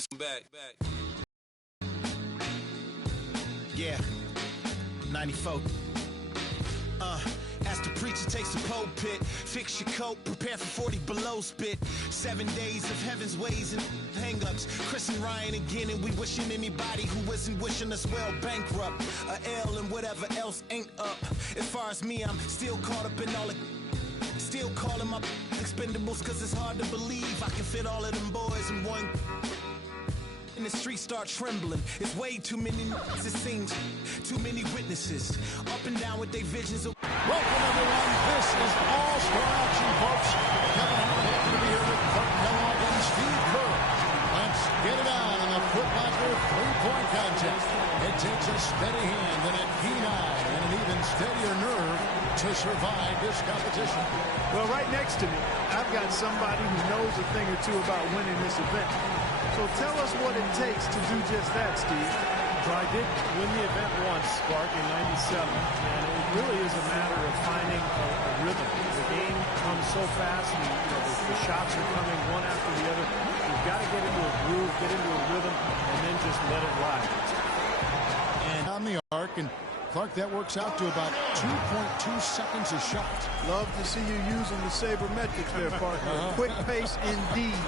Let's come back. Yeah, 94. As the preacher takes the pulpit, fix your coat, prepare for 40 below spit. 7 days of heaven's ways and hang-ups. Chris and Ryan again, and we wishing anybody who isn't wishing us well bankrupt. A L and whatever else ain't up. As far as me, I'm still caught up in all the... Still calling my expendables, cause it's hard to believe I can fit all of them boys in one... And the streets start trembling. It's way too many it seems. Too many witnesses. Up and down with their visions of... Welcome, everyone. This is All-Star Action, folks. Kevin Hart happy to be here with Clark Kellogg and Steve Kerr. Let's get it on in the Foot Locker three-point contest. It takes a steady hand and a keen eye and an even steadier nerve to survive this competition. Well, right next to me, I've got somebody who knows a thing or two about winning this event. So tell us what it takes to do just that, Steve. So I did win the event once, Clark, in '97, and it really is a matter of finding a rhythm. The game comes so fast, and the shots are coming one after the other. You've got to get into a groove, get into a rhythm, and then just let it ride. And on the arc, and Clark, that works out to about 2.2 seconds a shot. Love to see you using the sabermetrics there, partner. Quick pace indeed.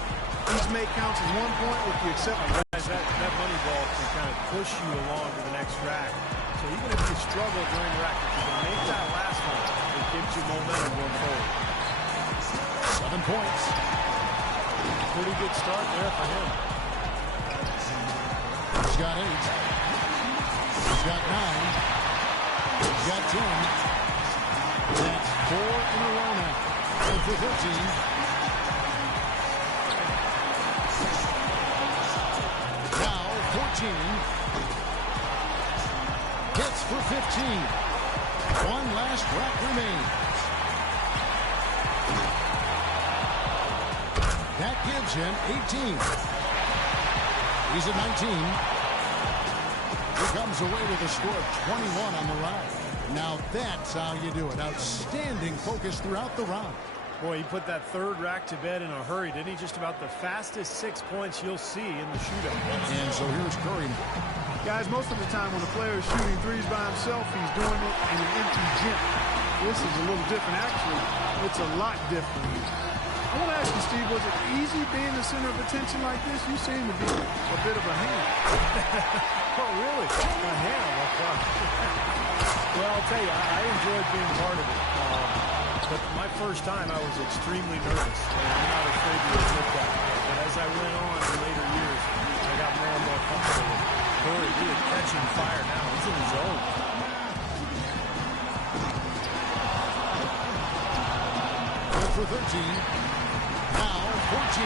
Each make counts as 1 point with the exception. That money ball can kind of push you along to the next rack. So even if you struggle during the rack, if you can make that last one, it gives you momentum going forward. 7 points. Pretty good start there for him. He's got 8. He's got 9. He's got 10. That's 4 in a row now. And for 13. Now 14. Hits for 15. One last rack remains. That gives him 18. He's at 19. He comes away with a score of 21 on the round. Now that's how you do it. Outstanding focus throughout the round. Boy, he put that third rack to bed in a hurry, didn't he? Just about the fastest 6 points you'll see in the shootout. And so here's Curry. Guys, most of the time when a player is shooting threes by himself, he's doing it in an empty gym. This is a little different, actually. It's a lot different. I want to ask you, Steve, was it easy being the center of attention like this? You seem to be a bit of a ham. Oh, really? A ham? Well, I'll tell you, I enjoyed being part of it. But my first time, I was extremely nervous, and I'm not afraid to admit that. But as I went on in later years, I got more and more comfortable with Curry. He is catching fire now. He's in his zone. Good for 13. Now 14.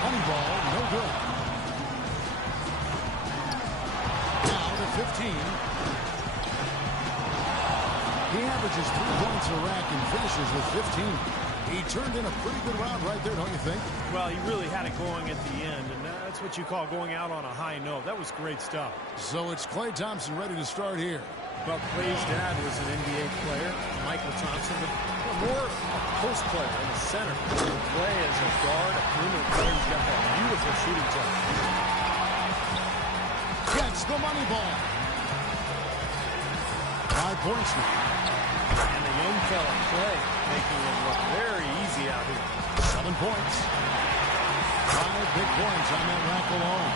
Money ball, no good. Now to 15. He averages 3 points a rack and finishes with 15. He turned in a pretty good round right there, don't you think? Well, he really had it going at the end, and that's what you call going out on a high note. That was great stuff. So it's Klay Thompson ready to start here. Well, Clay's dad was an NBA player, Michael Thompson, but more a post player in the center. Klay as a guard, a perimeter player, he's got that beautiful shooting touch. Gets the money ball. 5 points now. And the young fella, Klay, making it look very easy out here. 7 points. 5 big points on that rack alone.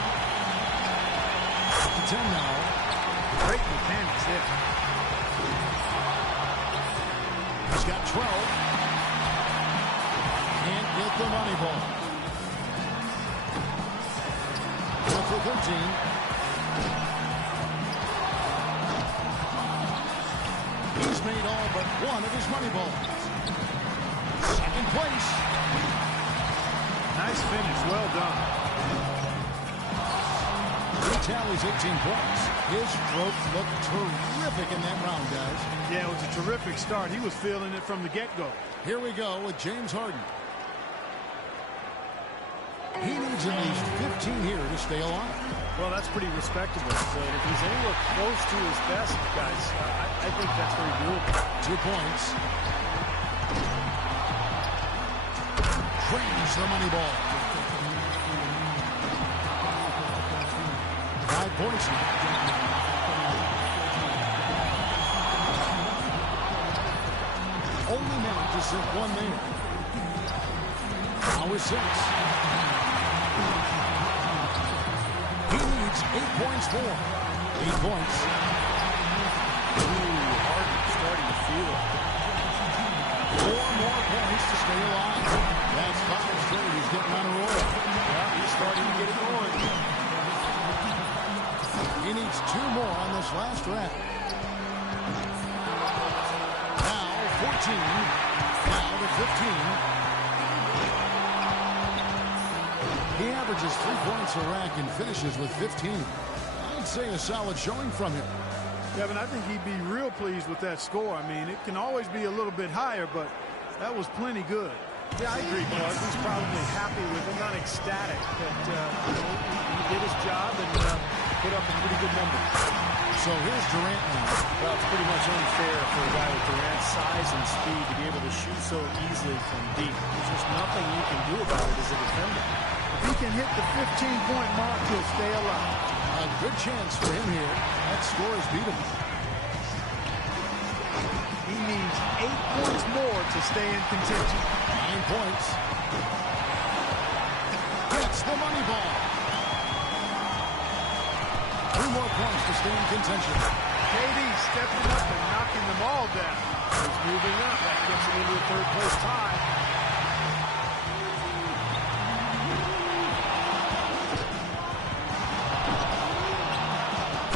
10 now. Great mechanics there. He's got 12. Can't get the money ball. Good for 13. He's made all but one of his money balls. Second place. Nice finish. Well done. He tallies 18 points. His stroke looked terrific in that round, guys. Yeah, it was a terrific start. He was feeling it from the get-go. Here we go with James Harden. He needs at least 15 here to stay alive. Well, that's pretty respectable. So if he's anywhere close to his best, guys, I think that's very doable. 2 points. Drains the money ball. points now. Only managed to sink one there. Now with 6. He needs 8 points more. 8 points. Ooh, Harden starting to feel it. 4 more points to stay alive. That's 5 straight. He's getting on a roll. Yeah, he's starting to get it going. He needs 2 more on this last rack. Now 14. Now to 15. He averages 3 points a rack and finishes with 15. I'd say a solid showing from him. Kevin, I think he'd be real pleased with that score. I mean, it can always be a little bit higher, but that was plenty good. Yeah, I agree, Buzz. He's probably happy with it, not ecstatic, but he did his job and put up a pretty good number. So here's Durant now. Well, it's pretty much unfair for a guy with Durant's size and speed to be able to shoot so easily from deep. There's just nothing you can do about it as a defender. If he can hit the 15-point mark, he'll stay alive. A good chance for him here. That score is beatable. He needs 8 points more to stay in contention. 9 points. Gets the money ball. 2 more points to stay in contention. KD stepping up and knocking them all down. He's moving up. That gets him into a third-place tie.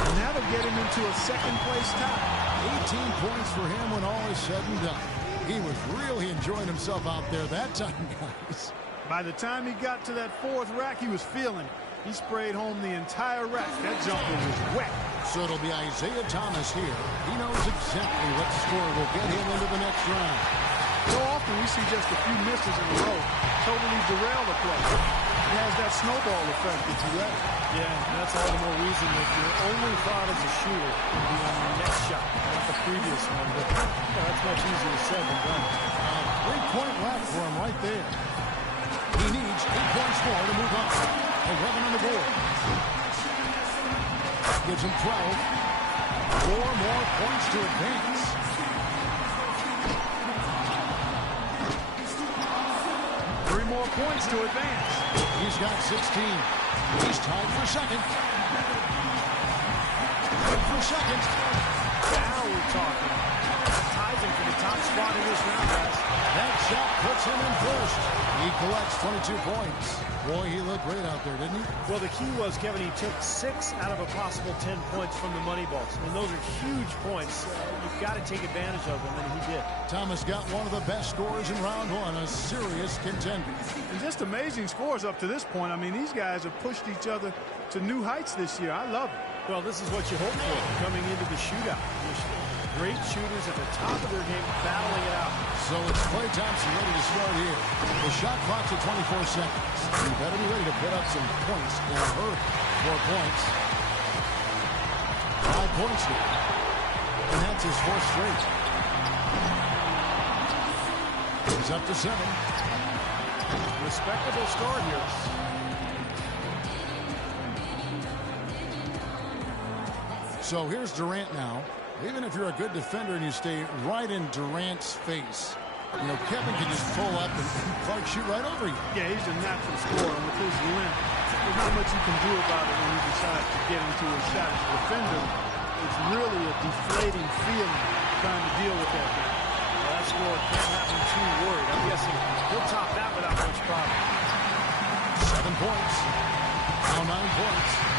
And that'll get him into a second-place tie. 18 points for him when all is said and done. He was really enjoying himself out there that time, guys. By the time he got to that 4th rack, he was feeling it. He sprayed home the entire rack. That jumper was wet. So it'll be Isaiah Thomas here. He knows exactly what score will get him into the next round. So often we see just a few misses in a row totally derail the play. He has that snowball effect if you let it. Yeah, and that's all the more reason that your only thought as a shooter will be on your next shot, not the previous one. But that's much easier said than done. 3-point rack for him right there. He needs 8 points more to move on. 11 on the board. Gives him 12. 4 more points to advance. 3 more points to advance. He's got 16. He's tied for second. Tied for second. Now we're talking. That ties him for the top spot in this round, guys. That shot puts him in first. He collects 22 points. Boy, he looked great out there, didn't he? Well, the key was, Kevin, he took 6 out of a possible 10 points from the money balls. And those are huge points. You've got to take advantage of them, and he did. Thomas got one of the best scores in round 1, a serious contender. And just amazing scores up to this point. I mean, these guys have pushed each other to new heights this year. I love it. Well, this is what you hope for coming into the shootout. Great shooters at the top of their game battling it out. So it's Klay Thompson ready to start here. The shot clock's at 24 seconds. You better be ready to put up some points in a hurry. 4 points. 5 points here. And that's his 4th straight. He's up to 7. Respectable start here. So here's Durant now. Even if you're a good defender and you stay right in Durant's face, you know, Kevin can just pull up and Clark shoot right over you. Yeah, he's a natural scorer. And with his length, there's not much you can do about it when he decides to get into a shot. As a defender, it's really a deflating feeling trying to deal with that guy. Well, that score can't have him too worried. I'm guessing he'll top that without much problem. 7 points. Now 9 points.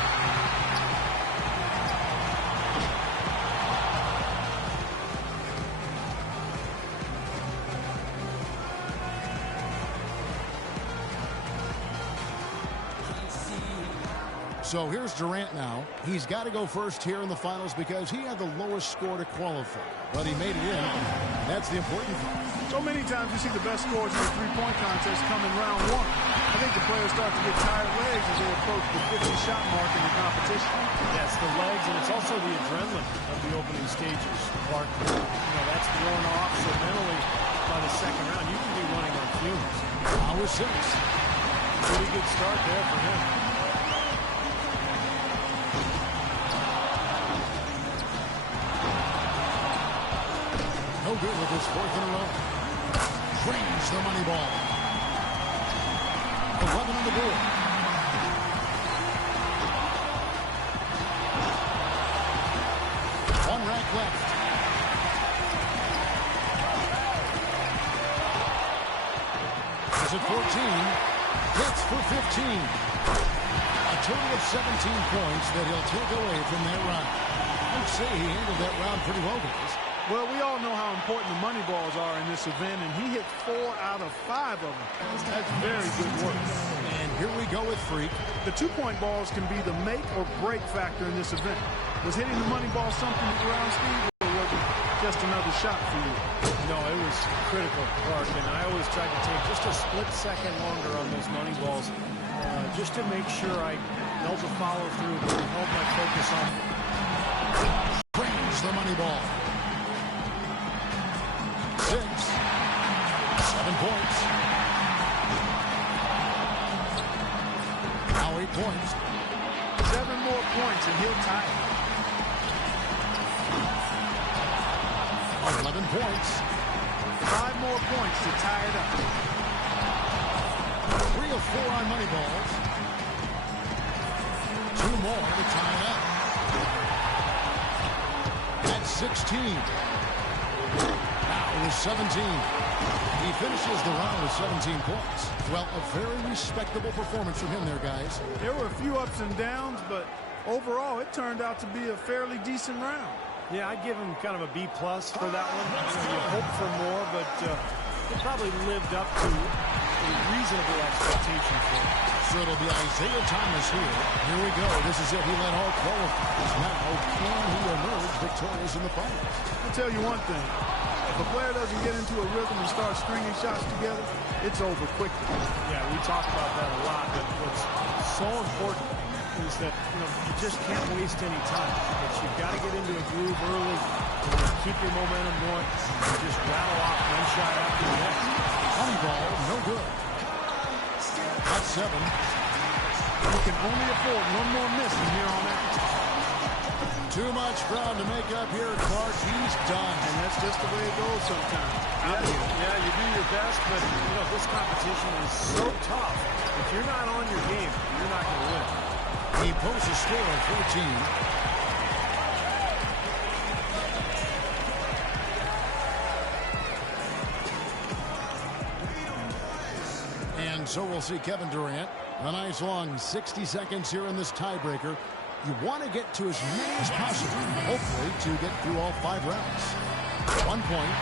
So here's Durant now. He's got to go first here in the finals because he had the lowest score to qualify. But he made it in. And that's the important thing. So many times you see the best scores in the three-point contest come in round 1. I think the players start to get tired legs as they approach the 50-shot mark in the competition. That's the legs, and it's also the adrenaline of the opening stages, Clark. You know, that's worn off, so mentally, by the second round, you can be running on fumes. Now with 6. Pretty good start there for him. good with his fourth in a row. Drains the money ball. 11 on the board. One rack left. Is it 14? Hits for 15. A total of 17 points that he'll take away from that round. I'd say he handled that round pretty well, guys. Well, we all know how important the money balls are in this event, and he hit 4 out of 5 of them. That's very good work. And here we go with Freak. The 2-point balls can be the make or break factor in this event. Was hitting the money ball something around, Steve, or was it just another shot for you? No, it was critical, Clark, and I always tried to take just a split second longer on those money balls just to make sure I held the follow through, held my focus on. Brings the money ball. 6, 7 points. Now 8 points. 7 more points and he'll tie it. 11 points. 5 more points to tie it up. 3 of 4 on money balls. 2 more to tie it up. That's 16. Now with 17. He finishes the round with 17 points. Well, a very respectable performance from him there, guys. There were a few ups and downs, but overall it turned out to be a fairly decent round. Yeah, I'd give him kind of a B+ for that one. You hope for more, but he probably lived up to a reasonable expectation for him. So it'll be Isaiah Thomas here. Here we go. This is it. He led all qualifiers. Now, can he emerge victorious in the finals? I'll tell you one thing. If a player doesn't get into a rhythm and start stringing shots together, it's over quickly. Yeah, we talk about that a lot, but what's so important is that you just can't waste any time. But you've got to get into a groove early, keep your momentum going, and just rattle off one shot after the next. Money ball, no good. That's 7. You can only afford one more miss from here on out. Too much ground to make up here, Clark. He's done. And that's just the way it goes sometimes. Yeah, you do your best, but this competition is so tough. If you're not on your game, you're not going to win. He posts a score of 14. And so we'll see Kevin Durant. A nice long 60 seconds here in this tiebreaker. You want to get to as many as possible, hopefully, to get through all 5 rounds. 1 point.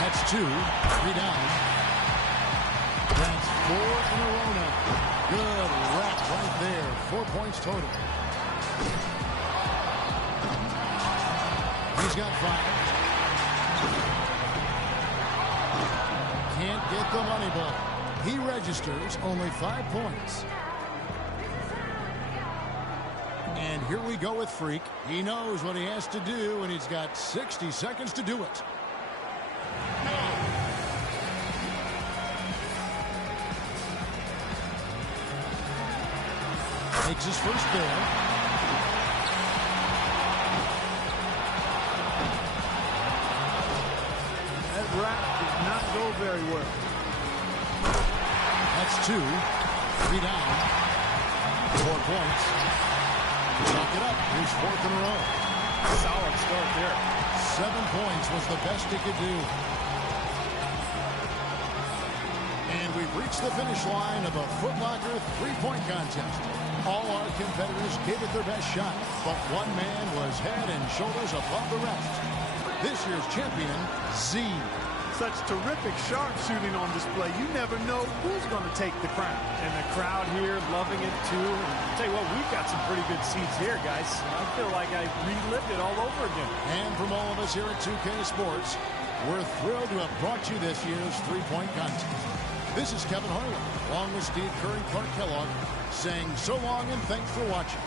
That's 2. 3 down. That's 4 in a row now. Good rack right there. 4 points total. He's got 5. Can't get the money ball. He registers only 5 points. And here we go with Freak. He knows what he has to do, and he's got 60 seconds to do it. Makes his first there. That rack did not go very well. That's 2. 3 down. 4 points. Knock it up. Here's 4th in a row. Solid start there. 7 points was the best he could do. And we've reached the finish line of a Foot Locker 3-point contest. All our competitors gave it their best shot, but one man was head and shoulders above the rest. This year's champion, Z. Such terrific sharpshooting on display. You never know who's going to take the crown. And the crowd here loving it too. And I'll tell you what, we've got some pretty good seats here, guys. I feel like I relived it all over again. And from all of us here at 2K Sports, we're thrilled to have brought you this year's 3-point contest. This is Kevin Harlan, along with Steve Kerr and Clark Kellogg, saying so long and thanks for watching.